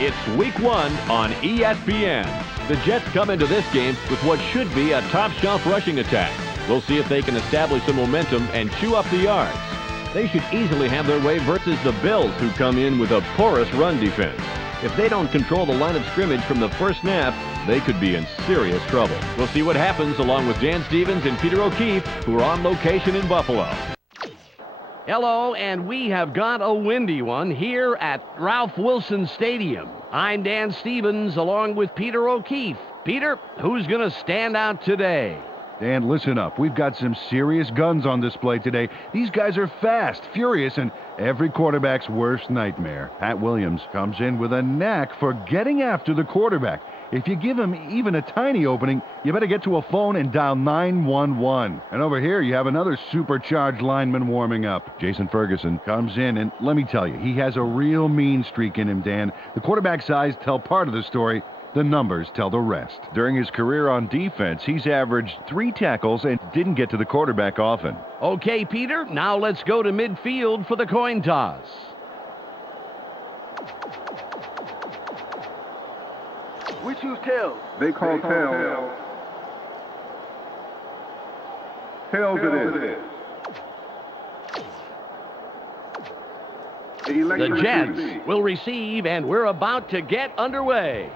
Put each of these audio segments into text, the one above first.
It's Week 1 on ESPN. The Jets come into this game with what should be a top-shelf rushing attack. We'll see if they can establish some momentum and chew up the yards. They should easily have their way versus the Bills, who come in with a porous run defense. If they don't control the line of scrimmage from the first snap, they could be in serious trouble. We'll see what happens along with Dan Stevens and Peter O'Keefe, who are on location in Buffalo. Hello, and we have got a windy one here at Ralph Wilson Stadium. I'm Dan Stevens along with Peter O'Keefe. Peter, who's going to stand out today? Dan, listen up. We've got some serious guns on display today. These guys are fast, furious, and every quarterback's worst nightmare. Pat Williams comes in with a knack for getting after the quarterback. If you give him even a tiny opening, you better get to a phone and dial 911. And over here, you have another supercharged lineman warming up. Jason Ferguson comes in, and let me tell you, he has a real mean streak in him, Dan. The quarterback's eyes tell part of the story. The numbers tell the rest. During his career on defense, he's averaged 3 tackles and didn't get to the quarterback often. Okay, Peter, now let's go to midfield for the coin toss. We choose tails. They call tails. Tails it is. The Jets will receive, and we're about to get underway.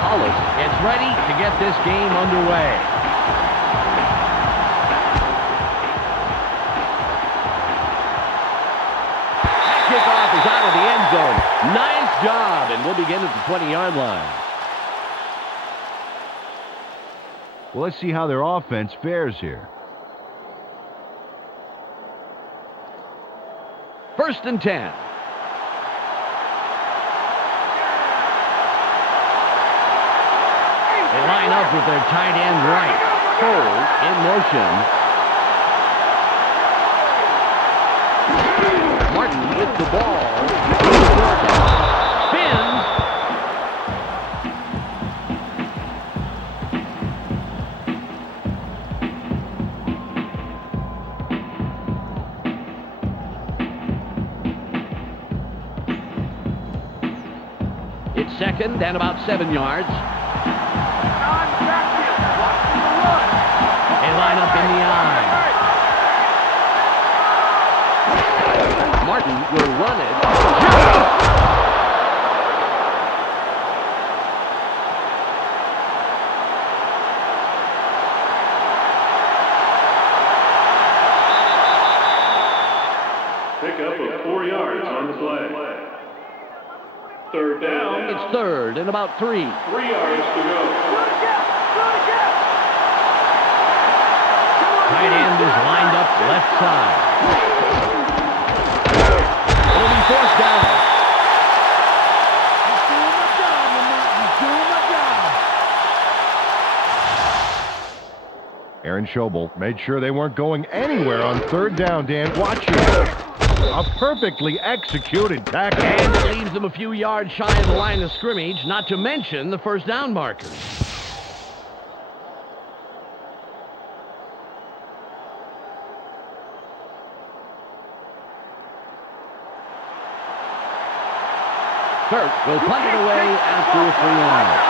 Hollis gets ready to get this game underway. That kickoff is out of the end zone. Nice job, and we'll begin at the 20-yard line. Well, let's see how their offense fares here. 1st and 10. They line up with their tight end right. Fold in motion. Martin with the ball. Spins. It's 2nd and about 7 yards. They line up in the eye. Martin will run it. Pick up of 4 yards on the play. 3rd down. It's 3rd and about 3. 3 yards to go. Tight end is lined up left side. It'll be 4th down. He's doing my job, Lamont. He's doing my job. Aaron Schobel made sure they weren't going anywhere on 3rd down, Dan. Watch it. A perfectly executed tackle. And it leaves them a few yards shy of the line of scrimmage, not to mention the 1st down markers. Kirk will punt it away after a 3-and-out.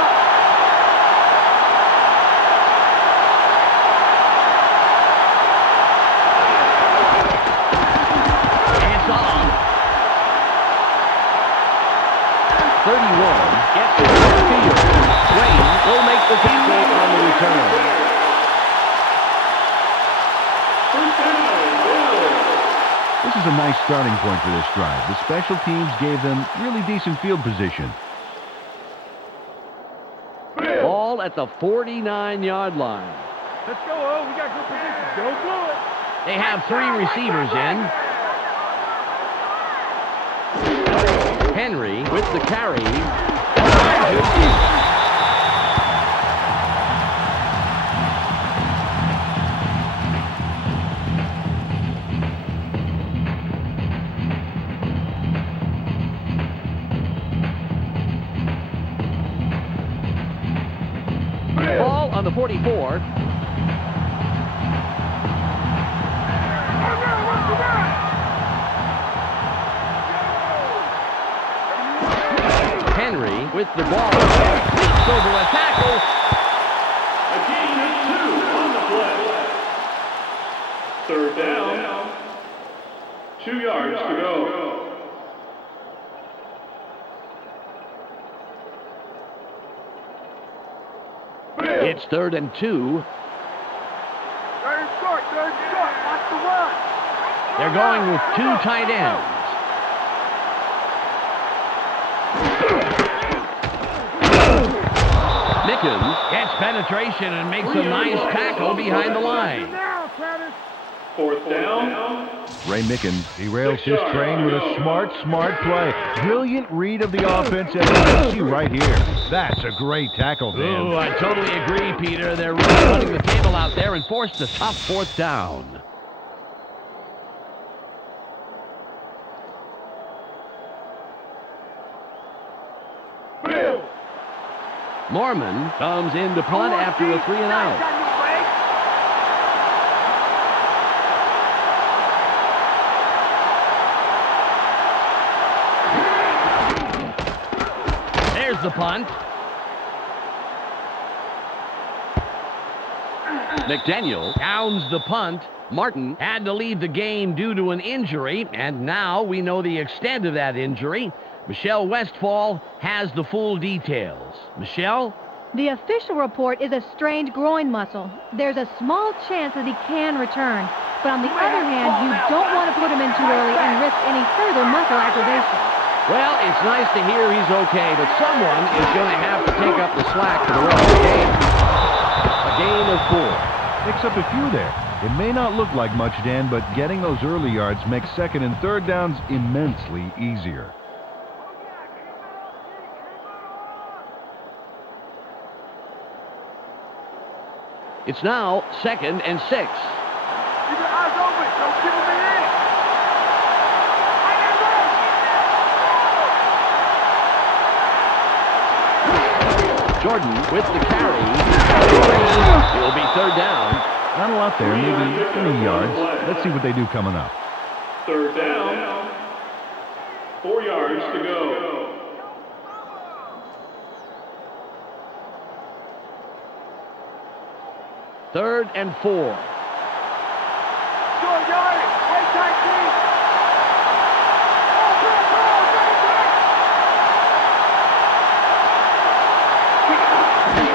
It's on. 31 gets it to the field. Wayne will make the tackle on the return. This is a nice starting point for this drive. The special teams gave them really decent field position. Ball at the 49-yard line. Let's go, oh, we got good position. Go through it. They have 3 receivers in. Henry with the carry. on the 44. Henry with the ball. Leaps over a tackle. A gain of 2 on the play. Third down. 2 yards to go. It's 3rd and 2. Third and short. Watch the run. They're going with 2 tight ends. Mickens gets penetration and makes a nice tackle behind the line. Now, Travis. 4th down. Ray Mickens derails his train with a smart play. Brilliant read of the offense, and you see right here. That's a great tackle, Dan. Ooh, I totally agree, Peter. They're really running the table out there and forced a tough 4th down. Mormon comes in to punt after a 3 and out. There's the punt. McDaniel downs the punt. Martin had to leave the game due to an injury, and now we know the extent of that injury. Michelle Westfall has the full details. Michelle? The official report is a strained groin muscle. There's a small chance that he can return. But on the other hand, you don't want to put him in too early and risk any further muscle aggravation. Well, it's nice to hear he's okay, but someone is going to have to take up the slack for the rest of the game. A gain of 4. Picks up a few there. It may not look like much, Dan, but getting those early yards makes 2nd and 3rd downs immensely easier. It's now 2nd and 6. Keep your eyes open. Don't give him an inch. Jordan with the carry. It'll be 3rd down. Not a lot there, maybe 20 yards. Let's see what they do coming up. 3rd down. 4 yards to go. 3rd and 4. Short yardage. Play tight deep.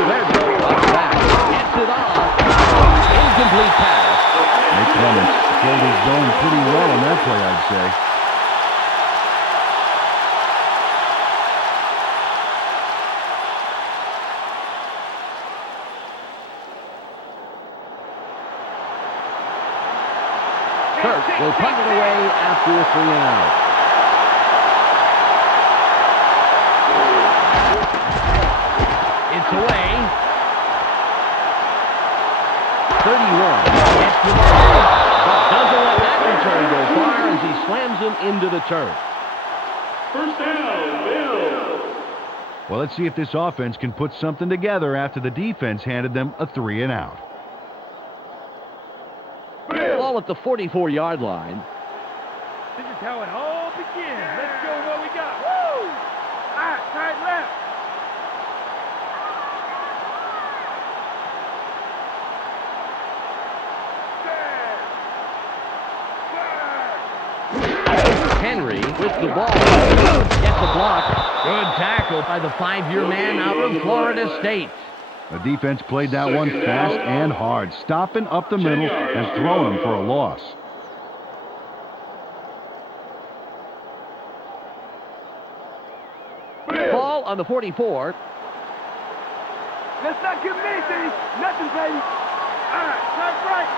There's the back. Gets it off. Incomplete pass. Nick Clements pulled his zone pretty well on that play, I'd say. Kirk will punt it away after a 3 and out. It's away. 31. Gets the ball, but doesn't let that return go far as he slams him into the turf. 1st down, Bills. Well, let's see if this offense can put something together after the defense handed them a 3 and out. Ball at the 44-yard line. This is how it all begins. Let's go what we got. Woo! All right, tight left. Henry with the ball. Gets a block. Good tackle by the 5-year man out of Florida State. The defense played that one fast and hard, stopping up the middle and throwing him for a loss. Ball on the 44. Let's not give him anything. Nothing, baby. All right, that's right.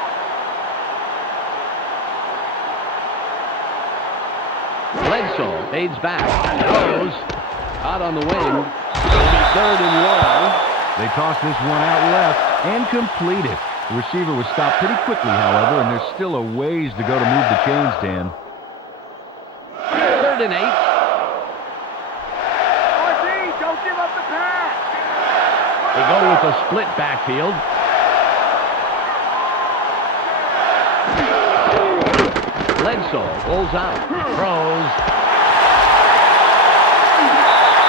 Bledsoe fades back. Throws. Out on the wing. It'll be 3rd and long. They tossed this one out left and complete it. The receiver was stopped pretty quickly, however, and there's still a ways to go to move the chains, Dan. 3rd and 8. RD, don't give up the pass. They go with the split backfield. Bledsoe rolls out, throws.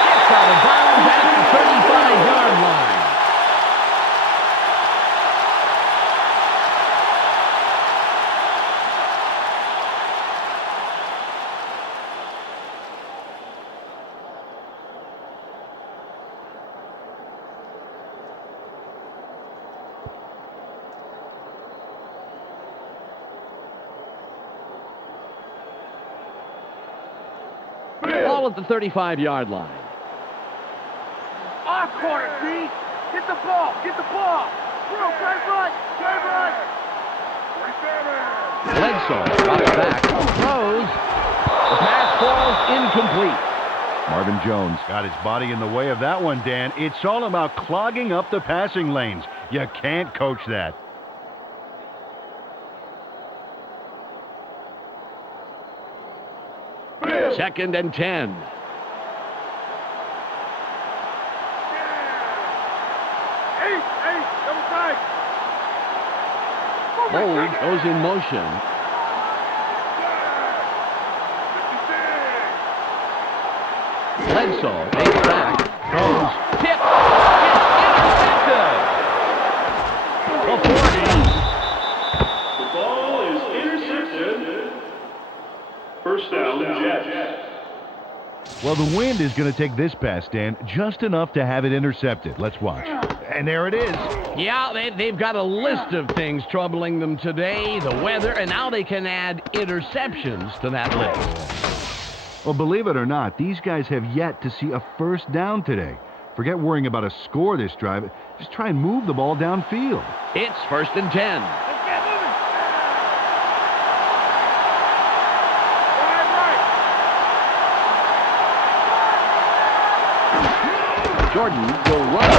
Gets out of bounds at the 35-yard line. Ball at the 35-yard line. Off corner, T. Get the ball. Get the ball. Throw, drive right. Drive right. 47. Bledsoe drops back, throws. The pass falls incomplete. Marvin Jones got his body in the way of that one, Dan. It's all about clogging up the passing lanes. You can't coach that. Second and 10. Double tight. Bold goes in motion. Bledsoe takes back, throws, tip, it's intercepted. The ball is intercepted. First down, Jets. Well, the wind is going to take this pass, Dan, just enough to have it intercepted. Let's watch. And there it is. Yeah, they've got a list of things troubling them today, the weather, and now they can add interceptions to that list. Well, believe it or not, these guys have yet to see a first down today. Forget worrying about a score this drive. Just try and move the ball downfield. It's first and 10. Let's get moving. Jordan will run.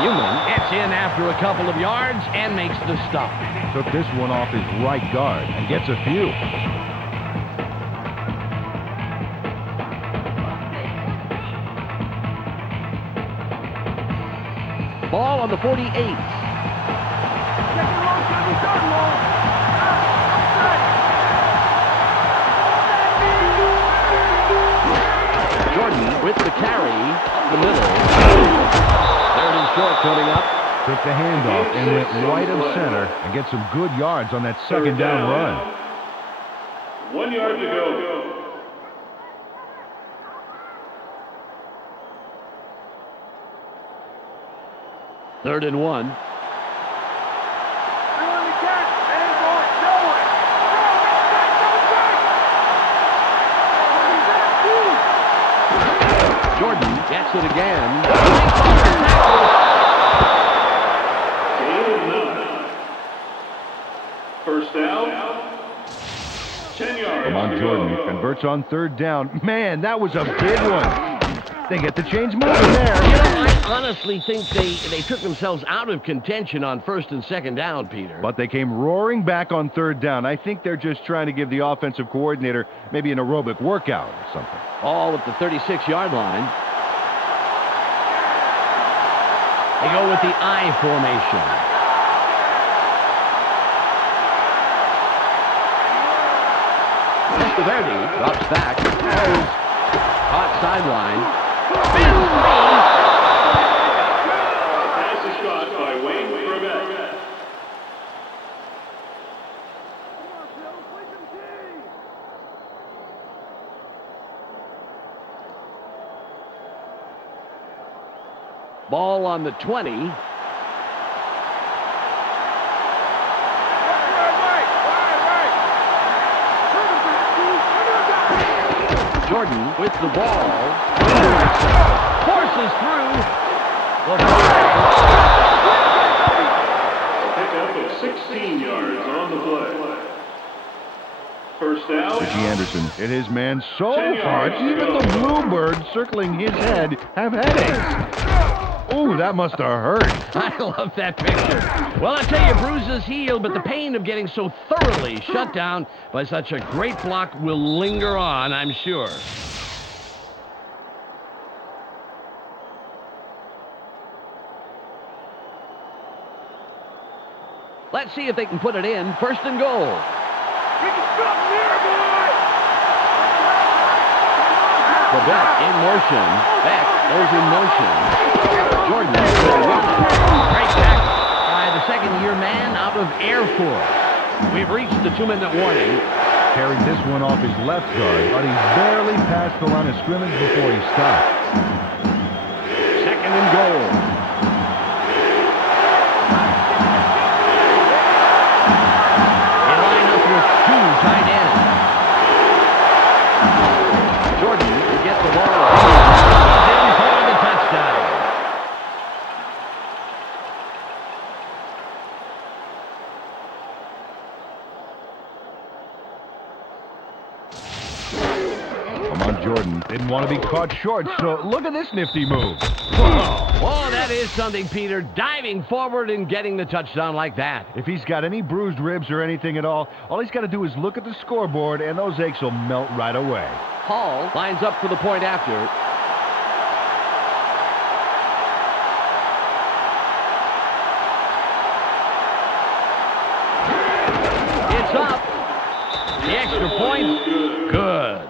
Newman gets in after a couple of yards and makes the stop. Took this one off his right guard and gets a few. Ball on the 48. Jordan with the carry up the middle. Third and short coming up. Took the handoff and went right of center and get some good yards on that second down run. 1 yard to go. Third and 1. Jordan gets it again. Gain of 9. First down. 10 yards. Come on, to Jordan go. converts on third down. Man, that was a big one. They get the chains moving there. You know, I honestly think they took themselves out of contention on first and second down, Peter. But they came roaring back on third down. I think they're just trying to give the offensive coordinator maybe an aerobic workout or something. All at the 36-yard line. They go with the I formation. Testaverde drops back. Throws. Caught sideline. Pass is caught by Wayne Brevett. Ball on the 20. Jordan with the ball. Forces through. Pick up of 16 yards on the play. First down. Richie Anderson hit his man so 10 hard, yards to even go. the bluebirds circling his head have headaches. Ooh, that must have hurt. I love that picture. Well, I tell you, bruises heal, but the pain of getting so thoroughly shut down by such a great block will linger on, I'm sure. Let's see if they can put it in. First and goal. We can stop here, boy! The Beck in motion. Beck goes in motion. Jordan great tackle by the second-year man out of Air Force. We've reached the 2-minute warning. Carried this one off his left guard, but he barely passed the line of scrimmage before he stopped. Second and goal. They line up with 2 tight ends. Jordan to get the ball. He's in for the touchdown. Come on, Jordan. Didn't want to be caught short, so look at this nifty move. Oh, that is something, Peter. Diving forward and getting the touchdown like that. If he's got any bruised ribs or anything at all he's got to do is look at the scoreboard, and those aches will melt right away. Hall lines up for the point after. It's up. The extra point, good.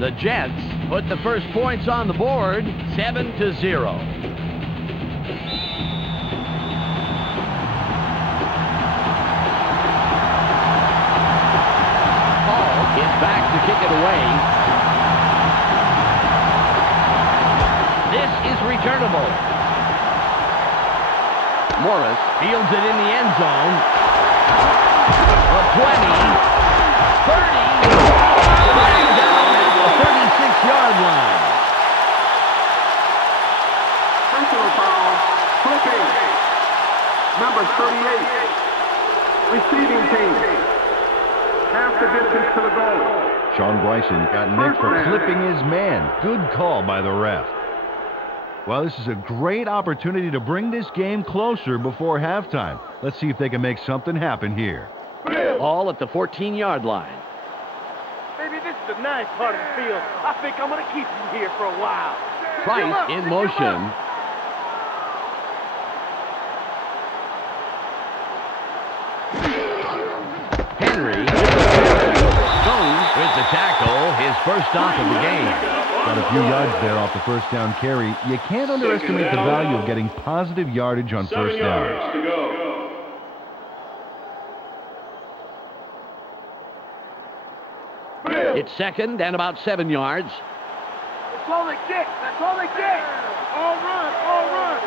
The Jets put the first points on the board, 7-0. Hall is back to kick it away. This is returnable. Morris fields it in the end zone. The 20, 30, flag down at the 36-yard line. Personal foul, flipping. Number 38, receiving team. Half the distance to the goal. Sean Bryson got nicked for clipping his man. Good call by the ref. Well, this is a great opportunity to bring this game closer before halftime. Let's see if they can make something happen here. All at the 14-yard line. Maybe this is a nice part of the field. I think I'm going to keep you here for a while. Price in motion. Henry Stone with the tackle, his first stop of the game. Got a few yards there off the first down carry. You can't underestimate the value of getting positive yardage on 7 first yards downs. to go. It's second and about 7 yards. That's all they get. That's all they get. All run. All run.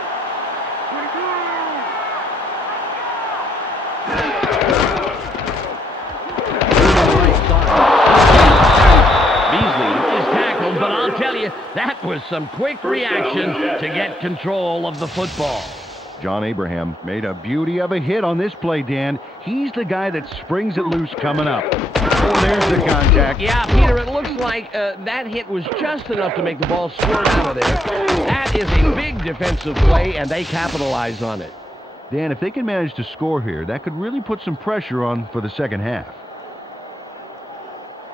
Beasley is tackled, but I'll tell you, that was some quick reaction to get control of the football. John Abraham made a beauty of a hit on this play, Dan. He's the guy that springs it loose coming up. Oh, there's the contact. Yeah, Peter, it looks like that hit was just enough to make the ball squirt out of there. That is a big defensive play, and they capitalize on it. Dan, if they can manage to score here, that could really put some pressure on for the second half.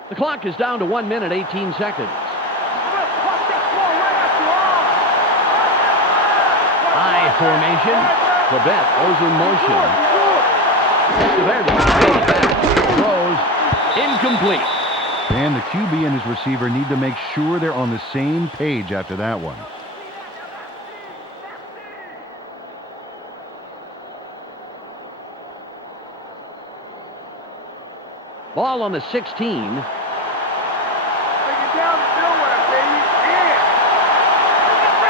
The clock is down to 1 minute, 18 seconds. I formation. Quebec goes in motion. Throws incomplete. And the QB and his receiver need to make sure they're on the same page after that one. Ball on the 16.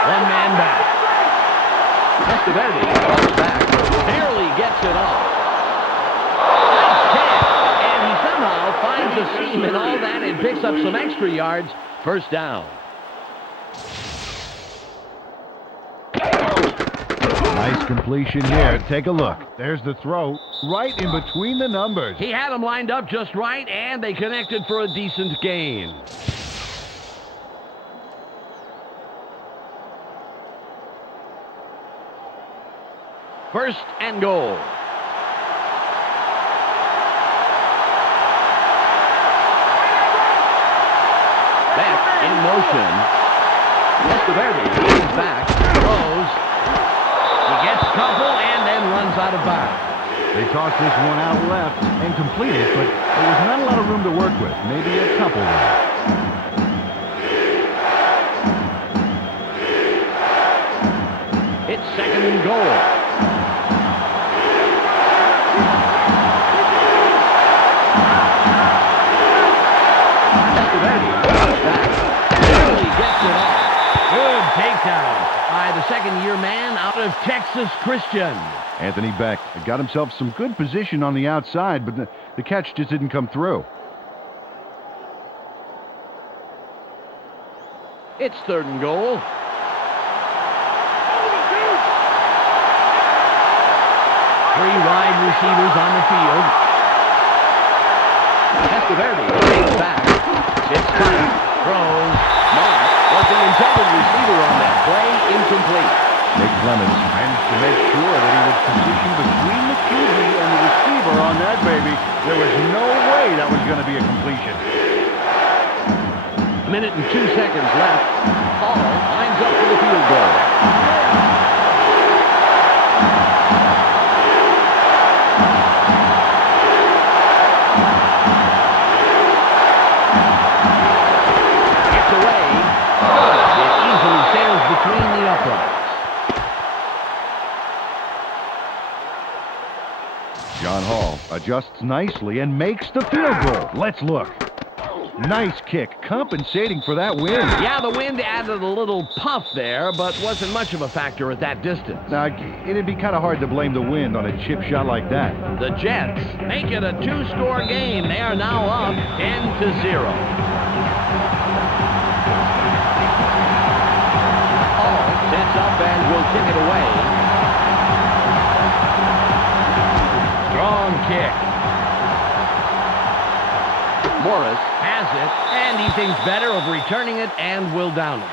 One man back. Esteverde comes back. Barely gets it off. Nice catch. And he somehow finds a seam in all that and picks up some extra yards. First down. Nice completion here. Take a look. There's the throw right in between the numbers. He had them lined up just right, and they connected for a decent gain. First and goal. Back in motion. Testaverde is back, throws. He gets a couple and then runs out of bounds. They tossed this one out left and completed, but there was not a lot of room to work with. Maybe a couple there. It's second and goal. Barely gets it off. Good takedown by the second-year man out of Texas Christian. Anthony Beck got himself some good position on the outside, but the catch just didn't come through. It's third and goal. Three wide receivers on the field. Testaverde takes back. It's tight. Throws. Mark was the intended receiver on that play. Incomplete. Nick Clemens managed to make sure that he was positioned between the QB and the receiver on that baby. There was no way that was going to be a completion. A minute and 2 seconds left. Hall lines up for the field goal. Between the uprights. John Hall adjusts nicely and makes the field goal. Let's look. Nice kick, compensating for that wind. Yeah, the wind added a little puff there, but wasn't much of a factor at that distance. Now, it'd be kind of hard to blame the wind on a chip shot like that. The Jets make it a 2-score game. They are now up 10-0. Sets up and will kick it away. Strong kick. Morris has it, and he thinks better of returning it and will down it.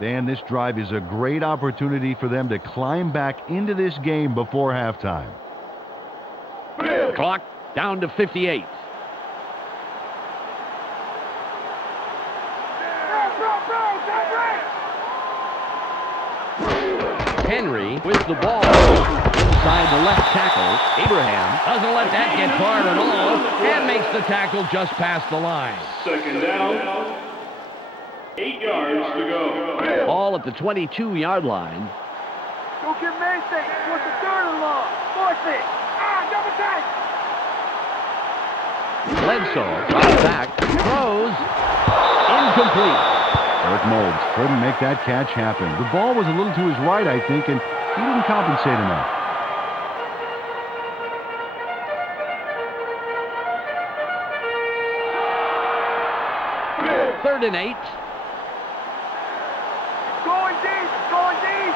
Dan, this drive is a great opportunity for them to climb back into this game before halftime. Clock down to 58. Henry with the ball inside the left tackle. Abraham doesn't let that get far at all and makes the tackle just past the line. Second down, 8 yards to go. Ball at the 22-yard line. Go get Mason. What's the third and long? Force it. Double tight. Bledsoe drops back, throws, incomplete. Eric Moulds couldn't make that catch happen. The ball was a little to his right, I think, and he didn't compensate enough. Third and 8. Going deep. Going deep.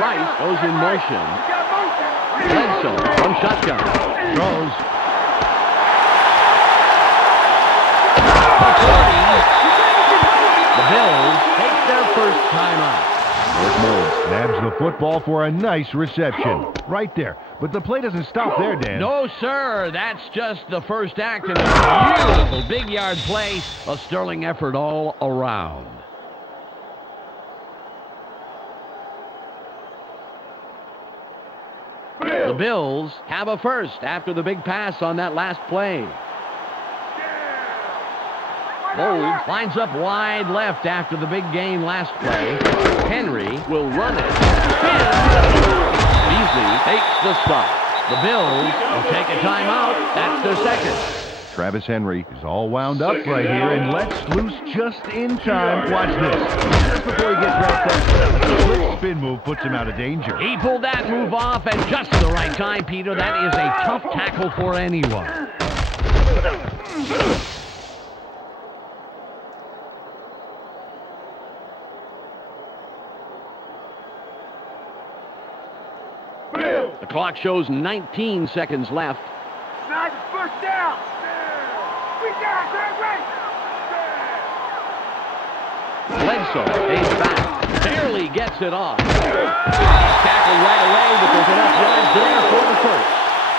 Price goes in motion. You got motion. Bledsoe from shotgun. Throws. The Bills take their first timeout. Eric Moulds nabs the football for a nice reception. Right there. But the play doesn't stop there, Dan. No, sir. That's just the first act in a beautiful big yard play. A sterling effort all around. The Bills have a first after the big pass on that last play. Moulds lines up wide left after the big gain last play. Henry will run it. Beasley takes the stop. The Bills will take a timeout. That's their second. Travis Henry is all wound up right here and lets loose just in time. Watch this. Just before he gets wrapped up, the quick spin move puts him out of danger. He pulled that move off at just the right time, Peter. That is a tough tackle for anyone. The clock shows 19 seconds left. Nice first down. We got Bledsoe stays back. Barely gets it off. Tackled right away, but there's enough yards there for the first.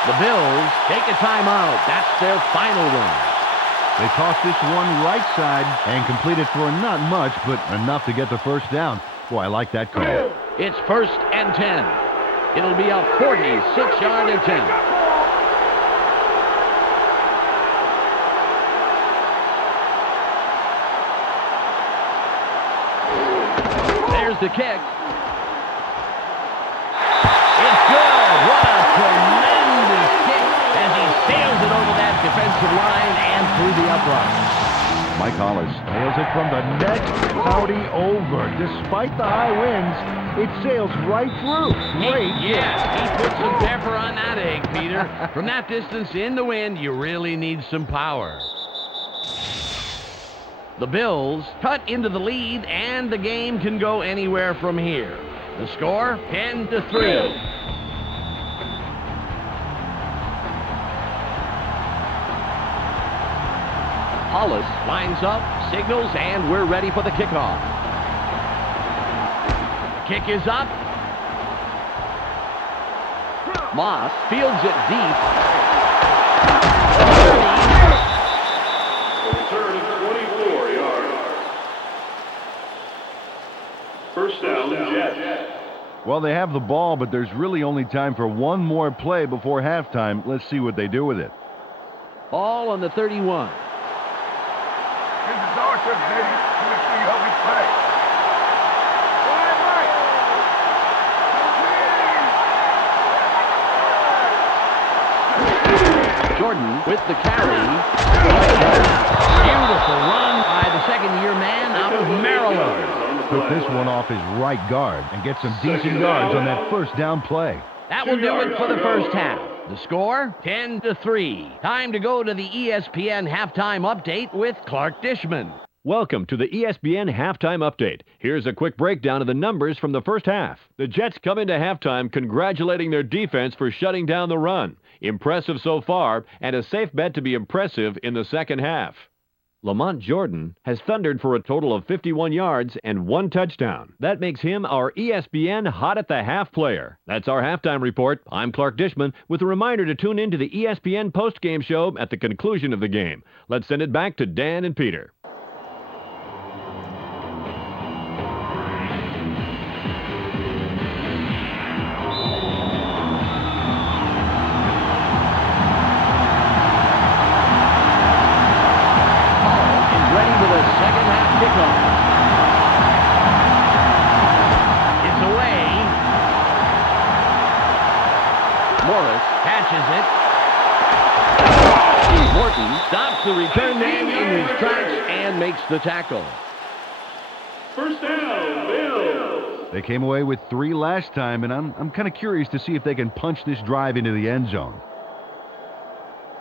The Bills take a timeout. That's their final one. They toss this one right side and complete it for not much, but enough to get the first down. Boy, I like that call. It's 1st and 10. It'll be a 46-yard attempt. There's the kick. It's good. What a tremendous kick as he sails it over that defensive line and through the uprights. Mike Hollis nails it from the next county over. Despite the high winds, it sails right through. Great. Yes, he put some pepper on that egg, Peter. From that distance in the wind, you really need some power. The Bills cut into the lead, and the game can go anywhere from here. The score, 10-3. Hollis lines up, signals, and we're ready for the kickoff. The kick is up. Moss fields it deep. Return of 24 yards. First down, Jets. Well, they have the ball, but there's really only time for one more play before halftime. Let's see what they do with it. Ball on the 31. This is our turn, baby. Let's see how we play. Wide right. Jordan with the carry. Beautiful run by the second-year man out of Maryland. Took this one off his right guard and gets some decent yards on that first down play. That will do it for the first half. The score, 10-3. Time to go to the ESPN halftime update with Clark Dishman. Welcome to the ESPN Halftime Update. Here's a quick breakdown of the numbers from the first half. The Jets come into halftime congratulating their defense for shutting down the run. Impressive so far, and a safe bet to be impressive in the second half. Lamont Jordan has thundered for a total of 51 yards and 1 touchdown. That makes him our ESPN Hot at the Half player. That's our halftime report. I'm Clark Dishman with a reminder to tune in to the ESPN postgame show at the conclusion of the game. Let's send it back to Dan and Peter. It's away. Morris catches it. Morton stops the return man in his tracks and makes the tackle. First down, Bills. They came away with 3 last time, and I'm kind of curious to see if they can punch this drive into the end zone.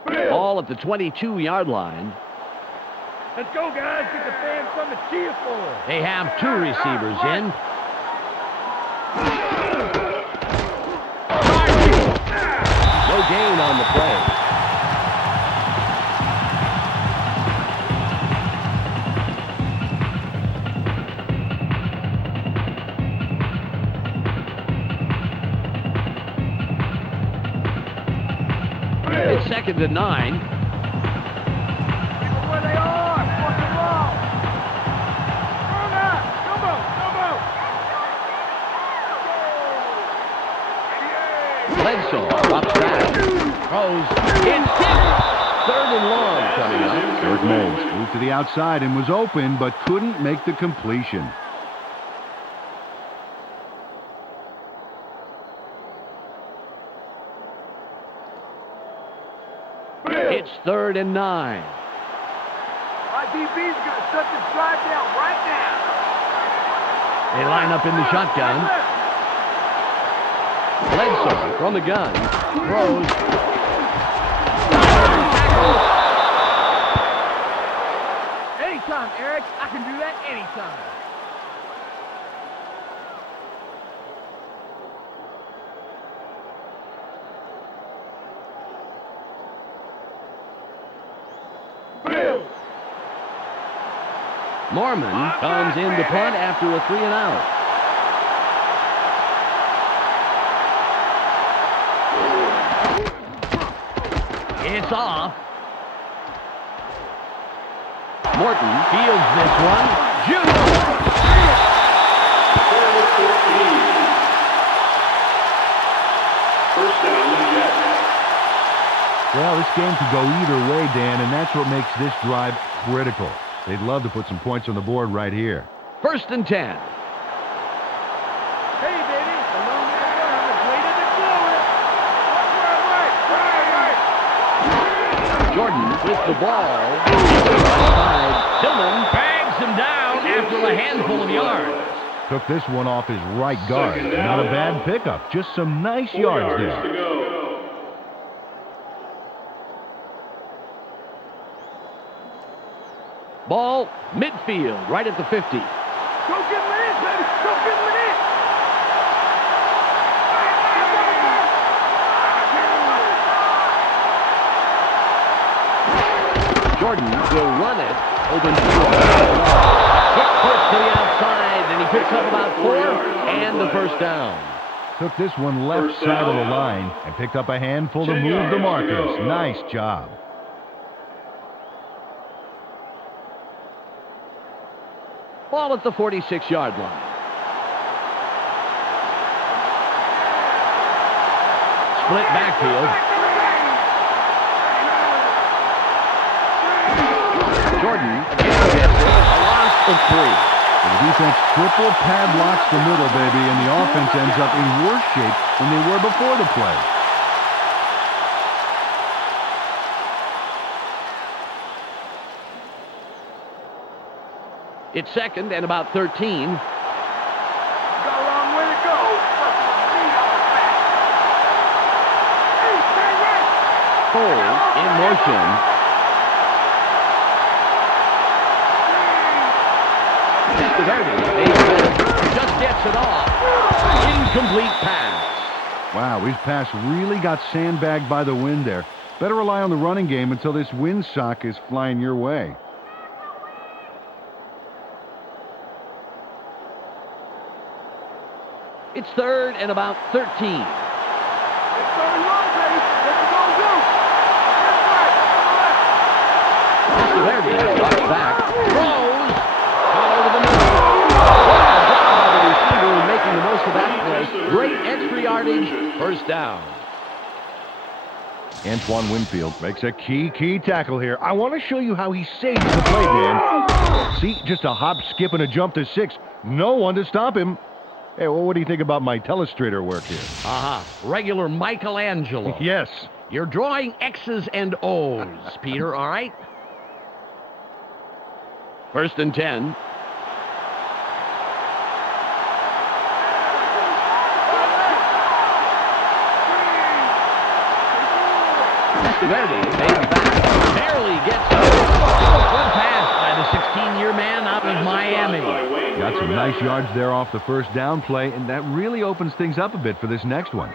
Ball at the 22-yard line. Let's go, guys. Get the fans something to cheer for. They have 2 receivers in. No gain on the play. It's 2nd and 9. Where they are. What's the wrong? Bledsoe drops back. Throws. It's tipped. 3rd and long coming up. Dirk Moles moved to the outside and was open, but couldn't make the completion. It's 3rd and 9. My DB's going to shut this drive down right now. They line up in the shotgun. Bledsoe from the gun. Throws. Anytime, Eric. I can do that anytime. Mormon comes in to punt after a 3-and-out. It's off. Morton fields this one. Junior. First down, the Jets. Well, this game could go either way, Dan, and that's what makes this drive critical. They'd love to put some points on the board right here. 1st and 10. Hey, baby. The long man on the way to the glory. Right. Jordan with the ball. Right side. Tillman bangs him down after a handful of yards. Took this one off his right guard. Not a bad pickup. Just some nice 4 yards yards to there. go. Ball midfield, right at the 50. Go get him in, baby. Go get him in. Jordan will run it. Open field. Quick push to the outside, and he picks up about 4 and the first down. Took this one left side of the line and picked up a handful to move the markers. Nice job. Ball at the 46-yard line. Split backfield. Jordan gets it. A loss of 3. The defense triple padlocks the middle, baby, and the offense ends up in worse shape than they were before the play. It's 2nd and about 13. Got a long way to go. Hey, stay right. Cole in motion. Just gets it off. Incomplete pass. Wow, his pass really got sandbagged by the wind there. Better rely on the running game until this windsock is flying your way. It's 3rd and about 13. It's going long, baby. What you gonna do? That's right. Starts back. Throws. All over the middle. What a job by the receiver making the most of that play. Great extra yardage. 1st down. Antoine Winfield makes a key tackle here. I want to show you how he saves the play, Dan. See, just a hop, skip, and a jump to 6. No one to stop him. Hey, well, what do you think about my telestrator work here? Regular Michelangelo. Yes. You're drawing X's and O's, Peter, all right? 1st and 10. Barely gets it. Good pass by the 16-year man out of Miami. Got some nice yards there off the first down play, and that really opens things up a bit for this next one.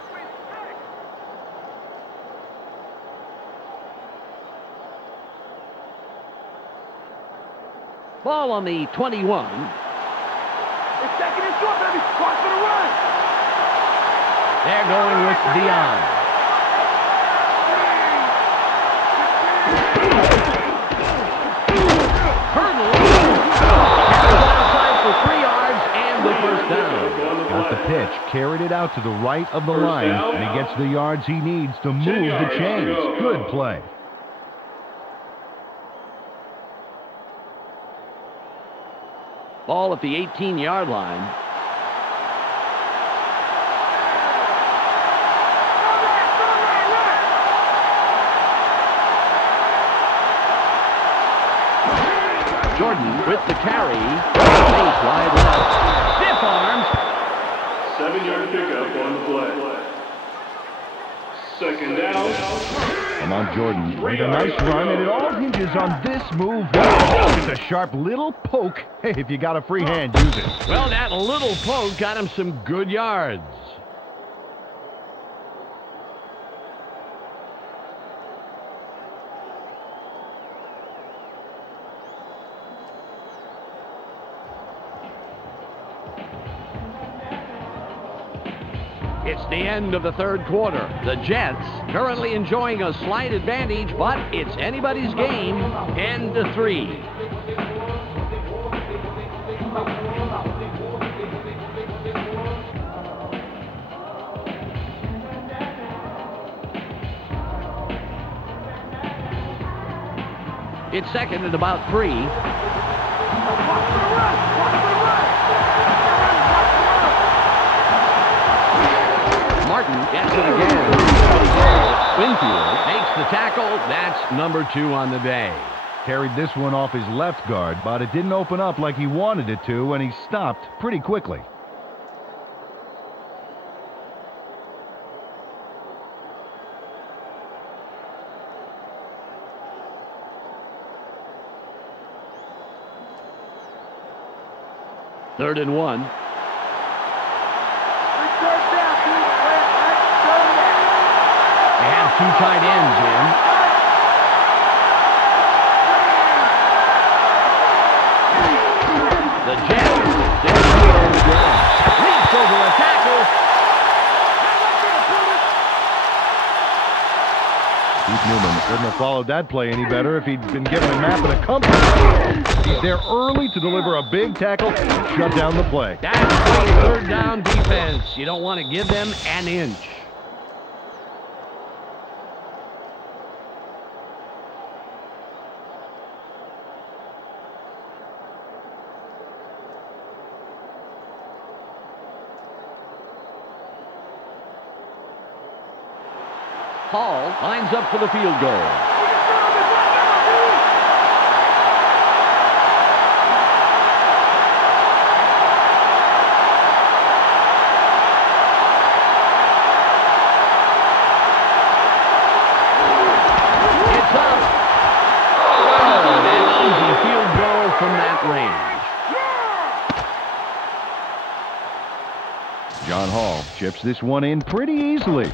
Ball on the 21. It's 2nd and short, baby. Watch for the run. They're going with Dion. Got the pitch, carried it out to the right of the line, and he gets the yards he needs to move the chains. Good play. Ball at the 18-yard line. Jordan with the carry. Space wide left. Stiff arms. 7-yard pickup on the play. 2nd down. Come on, Jordan. With a nice run, and it all hinges on this move. It's a sharp little poke. Hey, if you got a free hand, use it. Well, that little poke got him some good yards. It's the end of the third quarter. The Jets currently enjoying a slight advantage, but it's anybody's game. 10-3. It's second and about 3. Martin gets it again. Winfield makes the tackle. That's number 2 on the day. Carried this one off his left guard, but it didn't open up like he wanted it to, and he stopped pretty quickly. Third and 1. They have 2 tight ends in. The Jets didn't do it on the ground. Leaps over a tackle. Keith Newman wouldn't have followed that play any better if he'd been given a map and a compass. He's there early to deliver a big tackle and shut down the play. That's great third down defense. You don't want to give them an inch. Hall lines up for the field goal. It's up. Oh, an easy field goal from that range. John Hall chips this one in pretty easily.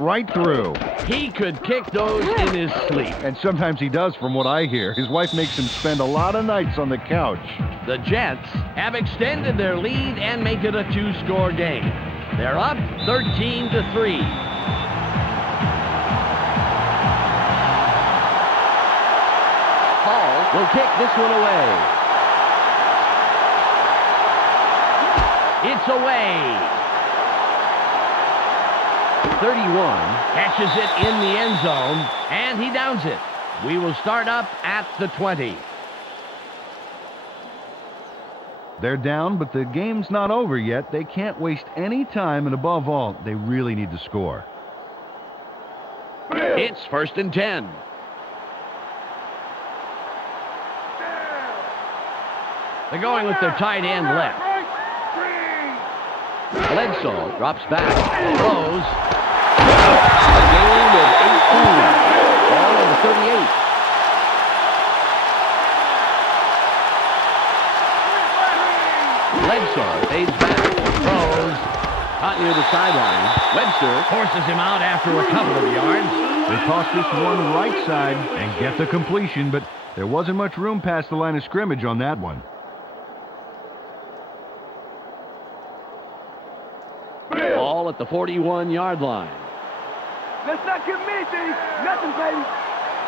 Right through. He could kick those in his sleep. And sometimes he does, from what I hear. His wife makes him spend a lot of nights on the couch. The Jets have extended their lead and make it a 2-score game. They're up 13-3. Hall will kick this one away. It's away. 31 catches it in the end zone, and he downs it. We will start up at the 20. They're down, but the game's not over yet. They can't waste any time, and above all, they really need to score. It's 1st and 10. They're going with their tight end left. Bledsoe drops back, throws. A gain of 18. Ball on the 38. Bledsoe fades back, throws. Caught near the sideline. Webster forces him out after a couple of yards. They toss this one right side and get the completion, but there wasn't much room past the line of scrimmage on that one. Ball at the 41-yard line. Let's not give me things. Nothing, baby.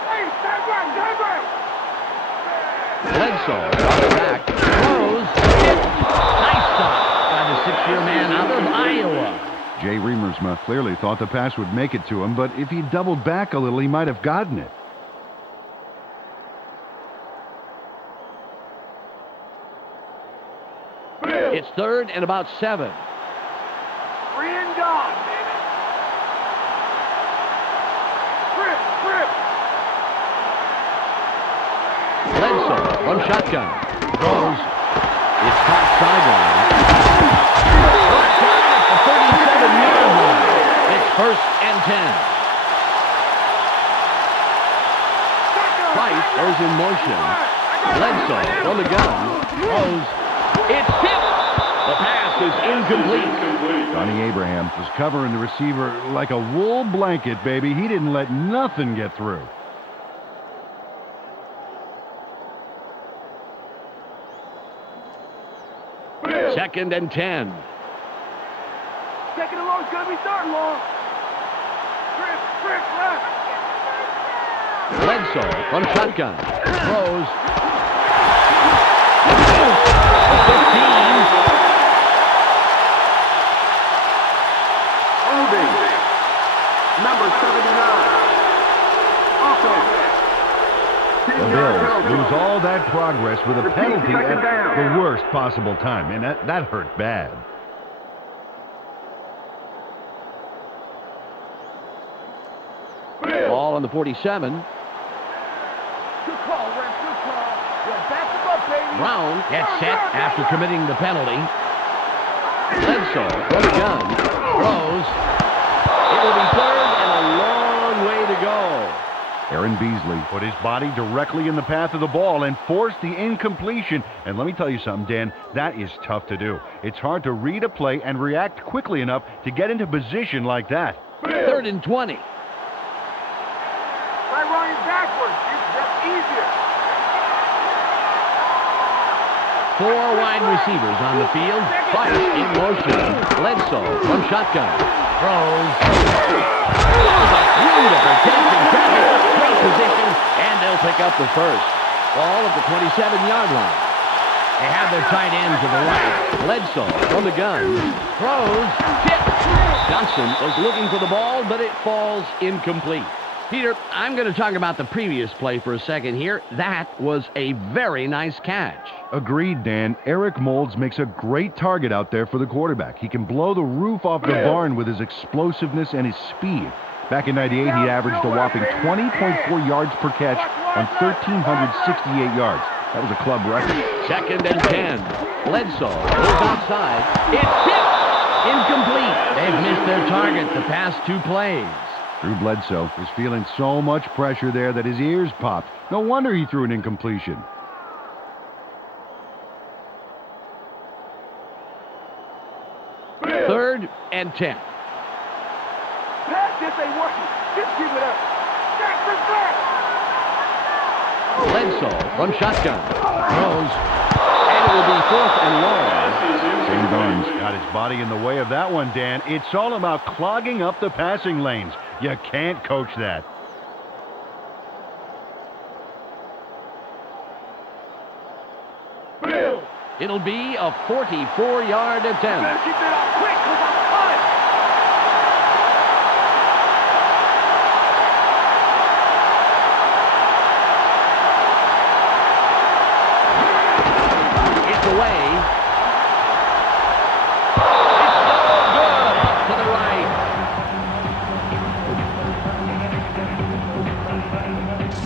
Hey, stand right. Bledsoe drops back, throws. Nice stop by the 6-year man out of Iowa. Jay Remersma clearly thought the pass would make it to him, but if he doubled back a little, he might have gotten it. It's 3rd and about 7. 3 and gone, baby. Grip. Bledsoe from shotgun. Throws. It's caught sideline. Brought down at the 37-yard line. It's 1st and 10. Price goes in motion. Bledsoe from the gun. Throws. It's tipped. The pass is incomplete. Donnie Abraham was covering the receiver like a wool blanket, baby. He didn't let nothing get through. Second and 10. taking it long. It's going to be third and long. Chris, left. Bledsoe from shotgun. Throws. 15. Holding. Number 79. Offense. The Bills lose all that progress with a penalty at the worst possible time, and that hurt bad. Ball on the 47. Good call, Ref. Good call. Yeah, back them up, baby. Brown gets set after committing the penalty. Bledsoe from the gun. Throws. It will be third and a long way to go. Aaron Beasley put his body directly in the path of the ball and forced the incompletion. And let me tell you something, Dan, that is tough to do. It's hard to read a play and react quickly enough to get into position like that. Third and 20. Try running backwards. That's easier. 4 wide receivers on the field. Price in motion. Bledsoe from shotgun. Throws. Beautiful catch in traffic. Great position. And they'll pick up the first. Ball at the 27-yard line. They have their tight end to the right. Bledsoe from the gun. Throws. Tipped. Johnson was looking for the ball, but it falls incomplete. Peter, I'm going to talk about the previous play for a second here. That was a very nice catch. Agreed, Dan. Eric Moulds makes a great target out there for the quarterback. He can blow the roof off the barn with his explosiveness and his speed. Back in '98, he averaged a whopping 20.4 yards per catch on 1,368 yards. That was a club record. Second and 10. Bledsoe goes outside. It's tipped. Incomplete. They've missed their target the past 2 plays. Drew Bledsoe was feeling so much pressure there that his ears popped. No wonder he threw an incompletion. Third and 10. Pass, this ain't working. Just keep it up. Back. Bledsoe from shotgun. Throws. And it will be 4th and long. Shane Barnes got his body in the way of that one, Dan. It's all about clogging up the passing lanes. You can't coach that. It'll be a 44-yard attempt. Better keep it up quick, because I'm coming. It's away. It's no good. Off to the right.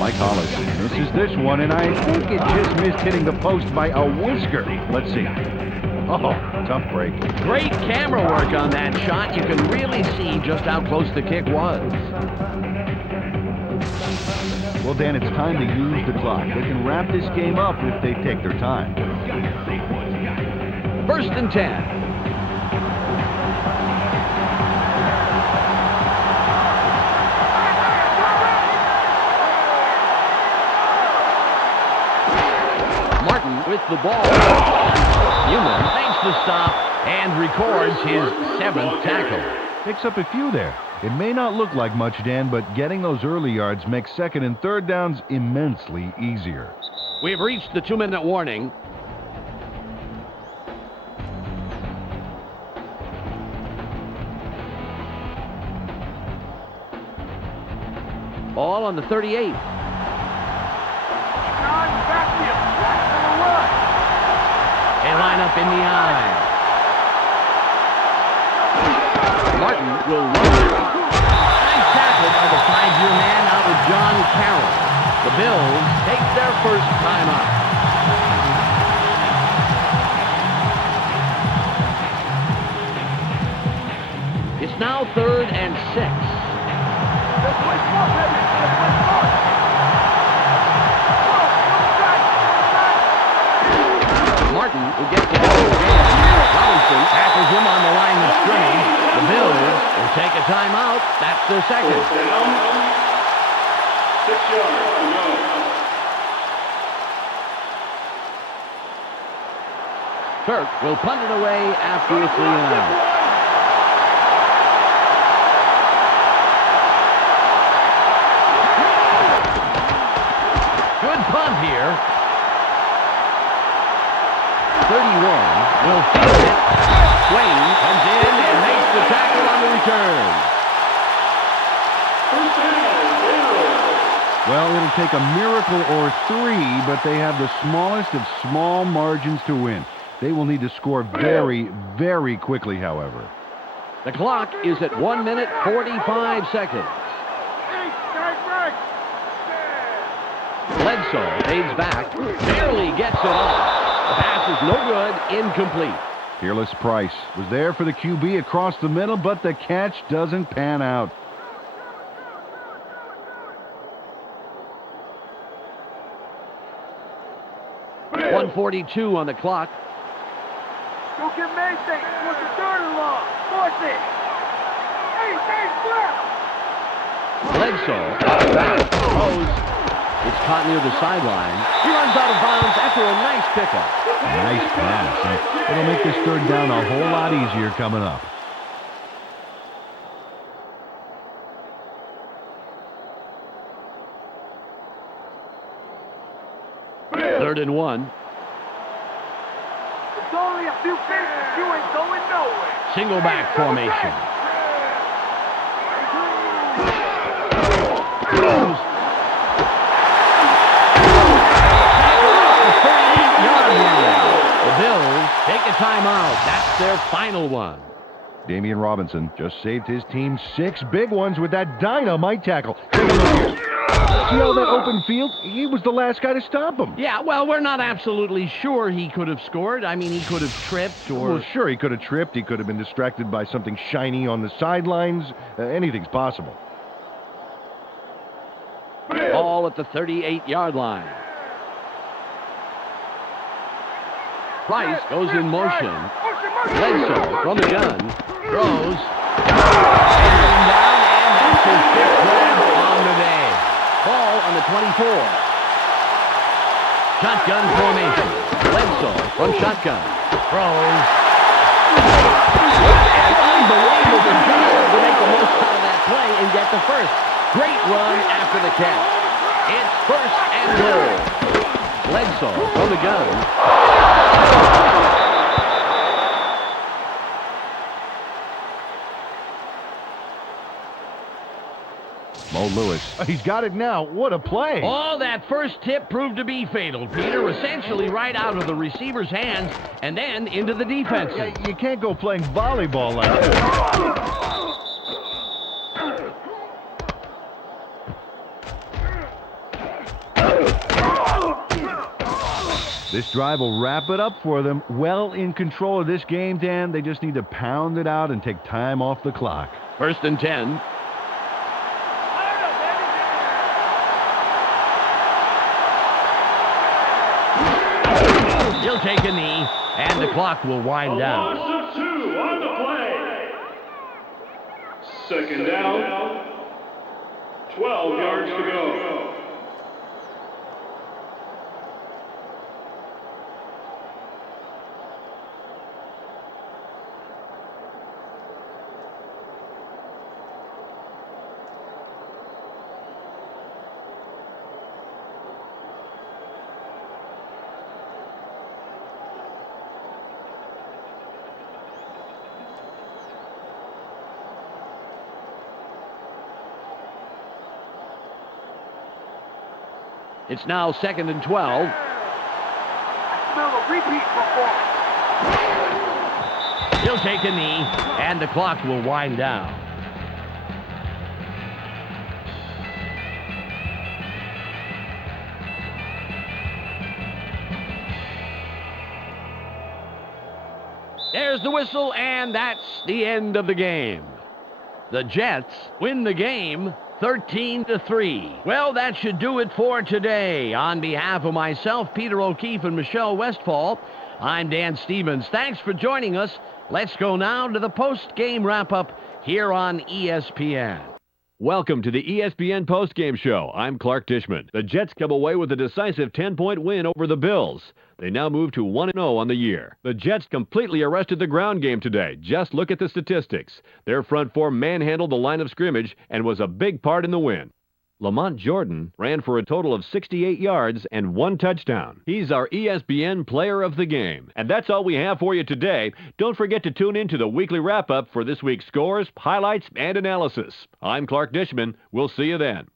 Mike Hollis misses this one, and I think it just missed hitting the post by a whisker. Let's see. Oh, tough break. Great camera work on that shot. You can really see just how close the kick was. Well, Dan, it's time to use the clock. They can wrap this game up if they take their time. First and 10. With the ball. Newman makes the stop and records his 7th tackle. Picks up a few there. It may not look like much, Dan, but getting those early yards makes second and third downs immensely easier. We've reached the 2-minute warning. Ball on the 38. They line up in the eye. Martin will run. Nice tackle by the 5-year man out of John Carroll. The Bills take their first timeout. It's now 3rd and 6. Martin will get the ball again. Robinson tackles him on the line of scrimmage. The Bills will take a timeout. That's their second. 6 yards to go. Kirk will punt it away after a 3-and-out. return. First down, Gator. Well, it'll take a miracle or three, but they have the smallest of small margins to win. They will need to score very, very quickly, however. The clock is at 1 minute, 45 seconds. Bledsoe fades back, barely gets it off. The pass is no good, incomplete. Fearless Price was there for the QB across the middle, but the catch doesn't pan out. .142 on the clock. Go get Mason. What's the third and long? Force it. Hey, flip. Bledsoe back, throws. It's caught near the sideline. He runs out of bounds after a nice pickup. Nice pass. It'll make this third down a whole lot easier coming up. Third and 1. It's only a few feet. You ain't going nowhere. Single back formation. Throws. The Bills take a timeout. That's their final one. Damian Robinson just saved his team 6 big ones with that dynamite tackle. Take a look here. See all that open field? He was the last guy to stop him. Yeah, well, we're not absolutely sure he could have scored. I mean, he could have tripped or... Well, sure, he could have tripped. He could have been distracted by something shiny on the sidelines. Anything's possible. Ball at the 38-yard line. Price goes in motion. Bledsoe from the gun. Throws. And down, and that's his 5th grab on the day. Ball on the 24. Shotgun formation. Bledsoe from shotgun. Throws. An unbelievable job to make the most out of that play and get the first. Great run after the catch. It's 1st and goal. Bledsoe from the gun. Mo Lewis. He's got it now. What a play. Oh, that first tip proved to be fatal, Peter. Essentially right out of the receiver's hands and then into the defense. You can't go playing volleyball like that. This drive will wrap it up for them. Well in control of this game, Dan. They just need to pound it out and take time off the clock. 1st and 10. He'll take a knee, and the clock will wind down. Loss of 2 on the play. 2nd down. 12 yards to go. It's now 2nd and 12. I smell a repeat performance. He'll take a knee, and the clock will wind down. There's the whistle, and that's the end of the game. The Jets win the game 13-3. Well, that should do it for today. On behalf of myself, Peter O'Keefe, and Michelle Westfall, I'm Dan Stevens. Thanks for joining us. Let's go now to the post-game wrap-up here on ESPN. Welcome to the ESPN postgame show. I'm Clark Tishman. The Jets come away with a decisive 10-point win over the Bills. They now move to 1-0 on the year. The Jets completely arrested the ground game today. Just look at the statistics. Their front four manhandled the line of scrimmage and was a big part in the win. Lamont Jordan ran for a total of 68 yards and 1 touchdown. He's our ESPN Player of the Game. And that's all we have for you today. Don't forget to tune in to the weekly wrap-up for this week's scores, highlights, and analysis. I'm Clark Dishman. We'll see you then.